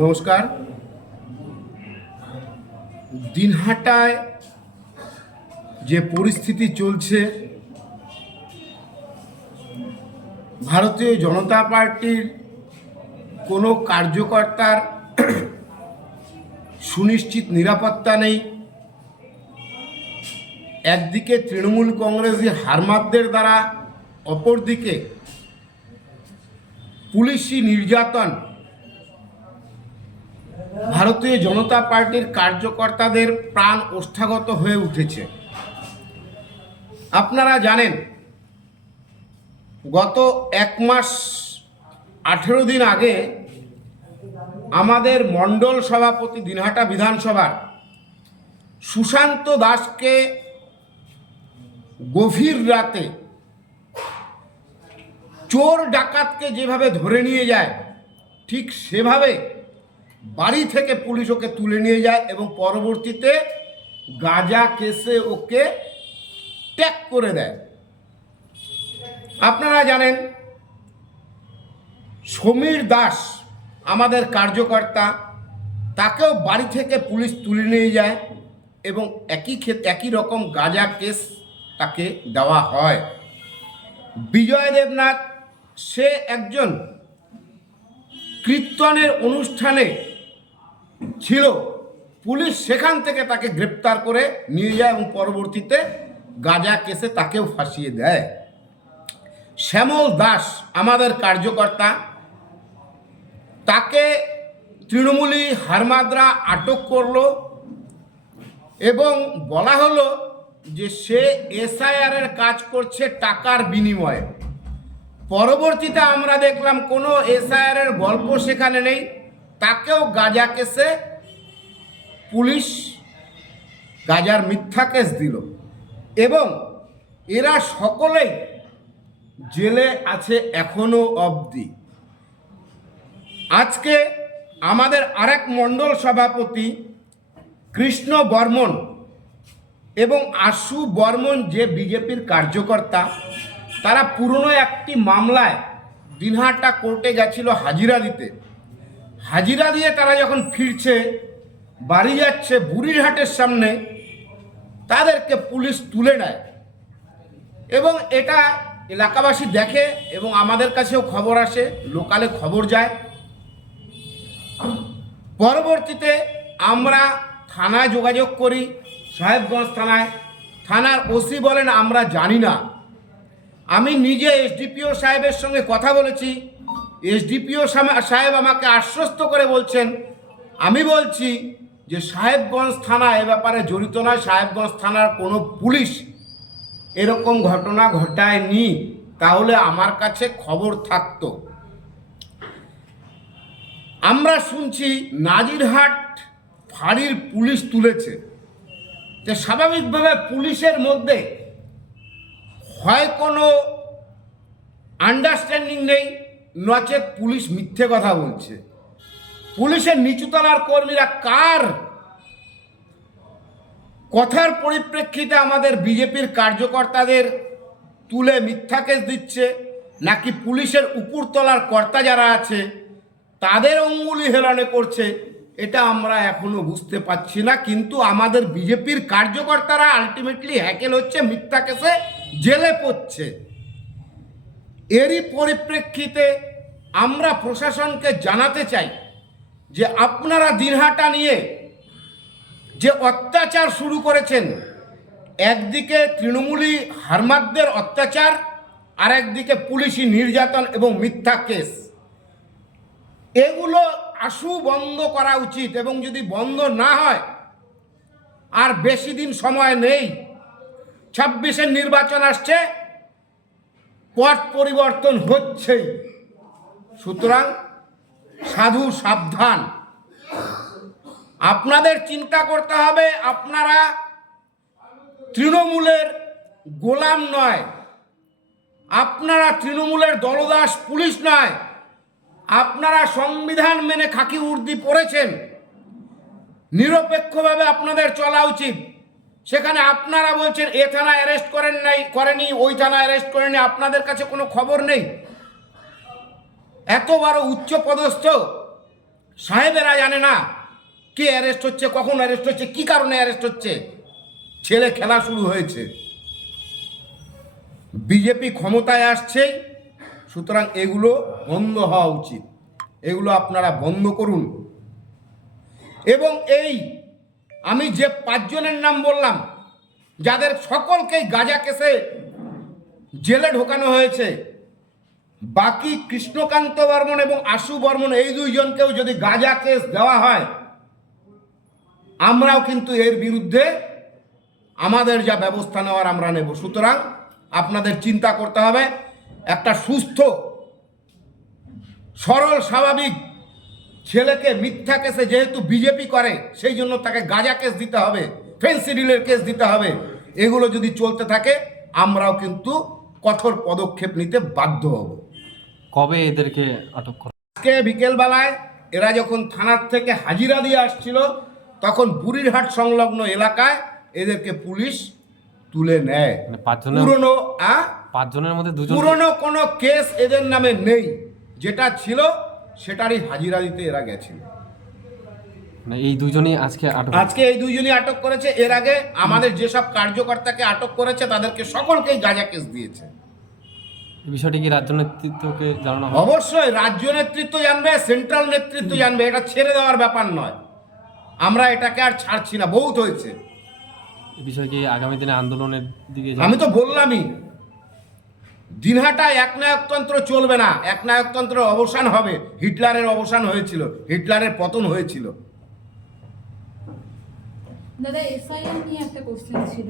নমস্কার। দিনহাটায় যে পরিস্থিতি চলছে, ভারতীয় জনতা পার্টির কোনো কার্যকর্তার সুনিশ্চিত নিরাপত্তা নেই। একদিকে তৃণমূল কংগ্রেসী হারমাতদের দ্বারা, অপরদিকে পুলিশি নির্যাতন ভারতীয় জনতা পার্টির কার্যকর্তাদের প্রাণ ওষ্ঠাগত হয়ে উঠেছে। আপনারা জানেন, গত 1 মাস 18 দিন আগে আমাদের মণ্ডল সভাপতি দিনহাটা বিধানসভার সুশান্ত দাসকে গভীর রাতে চোর ডাকাতকে যেভাবে ধরে নিয়ে যায়, ঠিক সেভাবে বাড়ি থেকে পুলিশ ওকে তুলে নিয়ে যায় এবং পরবর্তীতে গাঁজা কেসে ওকে ট্যাগ করে দেয়। আপনারা জানেন, সমীর দাস আমাদের কার্যকর্তা, তাকেও বাড়ি থেকে পুলিশ তুলে নিয়ে যায় এবং একই রকম গাঁজা কেস তাকে দেওয়া হয়। বিজয় দেবনাথ, সে একজন কীর্তনের অনুষ্ঠানে ছিল, পুলিশ সেখান থেকে তাকে গ্রেপ্তার করে নিয়ে যায় এবং পরবর্তীতে গাঁজা কেসে তাকেও ফাঁসিয়ে দেয়। শ্যামল দাস আমাদের কার্যকর্তা, তাকে তৃণমূলী হারমাদরা আটক করলো এবং বলা হলো যে সে এসআইআরের কাজ করছে টাকার বিনিময়ে। পরবর্তীতে আমরা দেখলাম কোনো এসআইআরের গল্প সেখানে নেই, তাকেও গাঁজা কেসে পুলিশ গাঁজার মিথ্যা কেস দিল এবং এরা সকলেই জেলে আছে এখনো অবধি। আজকে আমাদের আরেক মণ্ডল সভাপতি কৃষ্ণ বর্মন এবং আশু বর্মন, যে বিজেপির কার্যকর্তা, তারা পুরনো একটি মামলায় দিনহাটা কোর্টে গেছিল হাজিরা দিতে। হাজিরা দিয়ে তারা যখন ফিরছে, বাড়ি যাচ্ছে, বুড়িরহাটের সামনে তাদেরকে পুলিশ তুলে নেয় এবং এটা এলাকাবাসী দেখে এবং আমাদের কাছেও খবর আসে, লোকালে খবর যায়। পরবর্তীতে আমরা থানায় যোগাযোগ করি, সাহেবগঞ্জ থানায়। থানার ওসি বলেন আমরা জানি না। আমি নিজে এসডিপিও সাহেবের সঙ্গে কথা বলেছি। এসডিপিও সাহেব আমাকে আশ্বস্ত করে বলছেন, আমি বলছি যে সাহেবগঞ্জ থানা এ ব্যাপারে জড়িত নয়, সাহেবগঞ্জ থানার কোনো পুলিশ এরকম ঘটনা ঘটায়নি, তাহলে আমার কাছে খবর থাকতো। আমরা শুনছি নাজিরহাট ফাঁড়ির পুলিশ তুলেছে। যে স্বাভাবিকভাবে পুলিশের মধ্যে হয় কোনো আন্ডারস্ট্যান্ডিং নেই, নচেত পুলিশ মিথ্যে কথা বলছে। পুলিশের নিচুতলার কর্মীরা কার কথার পরিপ্রেক্ষিতে আমাদের বিজেপির কার্যকর্তাদের তুলে মিথ্যা কেস দিচ্ছে, নাকি পুলিশের উপরতলার কর্তা যারা আছে তাদের অঙ্গুলি হেলনে করছে, এটা আমরা এখনো বুঝতে পারছি না। কিন্তু আমাদের বিজেপির কার্যকর্তারা আলটিমেটলি হ্যাকেল হচ্ছে, মিথ্যা কেসে জেলে পড়ছে। এরই পরিপ্রেক্ষিতে আমরা প্রশাসনকে জানাতে চাই যে আপনারা দিনহাটা নিয়ে যে অত্যাচার শুরু করেছেন, একদিকে তৃণমূলী হারমাদদের অত্যাচার, আর একদিকে পুলিশি নির্যাতন এবং মিথ্যা কেস, এগুলো আশু বন্ধ করা উচিত। এবং যদি বন্ধ না হয়, আর বেশি দিন সময় নেই, 26-এর নির্বাচন আসছে, পট পরিবর্তন হচ্ছেই। সুতরাং সাধু সাবধান। আপনাদের চিন্তা করতে হবে, আপনারা তৃণমূলের গোলাম নয়, আপনারা তৃণমূলের দলদাস পুলিশ নয়, আপনারা সংবিধান মেনে খাকি উর্দি পরেছেন। নিরপেক্ষভাবে আপনাদের চলা উচিত। সেখানে আপনারা বলছেন এ থানা অ্যারেস্ট করেনি, ওই থানা অ্যারেস্ট করেনি, আপনাদের কাছে কোনো খবর নেই। এত বড় উচ্চ পদস্থ সাহেবেরা জানে না কে অ্যারেস্ট হচ্ছে, কখন অ্যারেস্ট হচ্ছে, কি কারণে অ্যারেস্ট হচ্ছে। ছেলে খেলা শুরু হয়েছে। বিজেপি ক্ষমতায় আসছে, সুতরাং এগুলো বন্ধ হওয়া উচিত। এগুলো আপনারা বন্ধ করুন। এবং এই আমি যে 5 জনের নাম বললাম, যাদের সকলকেই গাঁজা কেসে জেলে ঢোকানো হয়েছে, বাকি কৃষ্ণকান্ত বর্মন এবং আশু বর্মন এই 2 জনকেও যদি গাঁজা কেস দেওয়া হয়, আমরাও কিন্তু এর বিরুদ্ধে আমাদের যা ব্যবস্থা নেওয়ার আমরা নেব। সুতরাং আপনাদের চিন্তা করতে হবে, একটা সুস্থ সরল স্বাভাবিক ছেলেকে মিথ্যা কেসে যেহেতু বিজেপি করে, সেই জন্য তাকে গাঁজা কেস দিতে হবে, ফেন্সিডিলের কেস দিতে হবে। এগুলো যদি চলতে থাকে আমরাও কিন্তু কঠোর পদক্ষেপ নিতে বাধ্য হব। কবে এদেরকে আটক করা? আজকে বিকেলবেলায় এরা যখন থানার থেকে হাজিরা দিয়ে আসছিল, তখন বুড়িরহাট সংলগ্ন এলাকায় এদেরকে পুলিশ তুলে নেয়। মানে 5 জনের পুরনো 5 জনের মধ্যে 2 জন পুরনো কোনো কেস এদের নামে নেই, যেটা ছিল সেটারই হাজিরা দিতে এরা গেছিল। মানে এই 2 জনই আজকে আটক। আজকে এই 2 জনই আটক করেছে। এর আগে আমাদের যেসব কার্যকর্তাকে আটক করেছে তাদেরকে সকলকেই গাঁজা কেস দিয়েছে। এই বিষয়টি কি রাজ্য নেতৃত্বকে জানানো হবে? অবশ্যই রাজ্য নেতৃত্ব জানবে, সেন্ট্রাল নেতৃত্ব জানবে। এটা ছেড়ে দেওয়ার ব্যাপার নয়, আমরা এটাকে আর ছাড়ছি না, বহুত হয়েছে। এই বিষয়ে কি আগামী দিনে আন্দোলনের দিকে আমি তো বললামই, দিনহাটায় একনায়কতন্ত্র চলবে না। একনায়কতন্ত্রের অবসান হবে। হিটলারের অবসান হয়েছিল, হিটলারের পতন হয়েছিল। দাদা, এসআইআর নিয়ে একটা কোশ্চেন ছিল।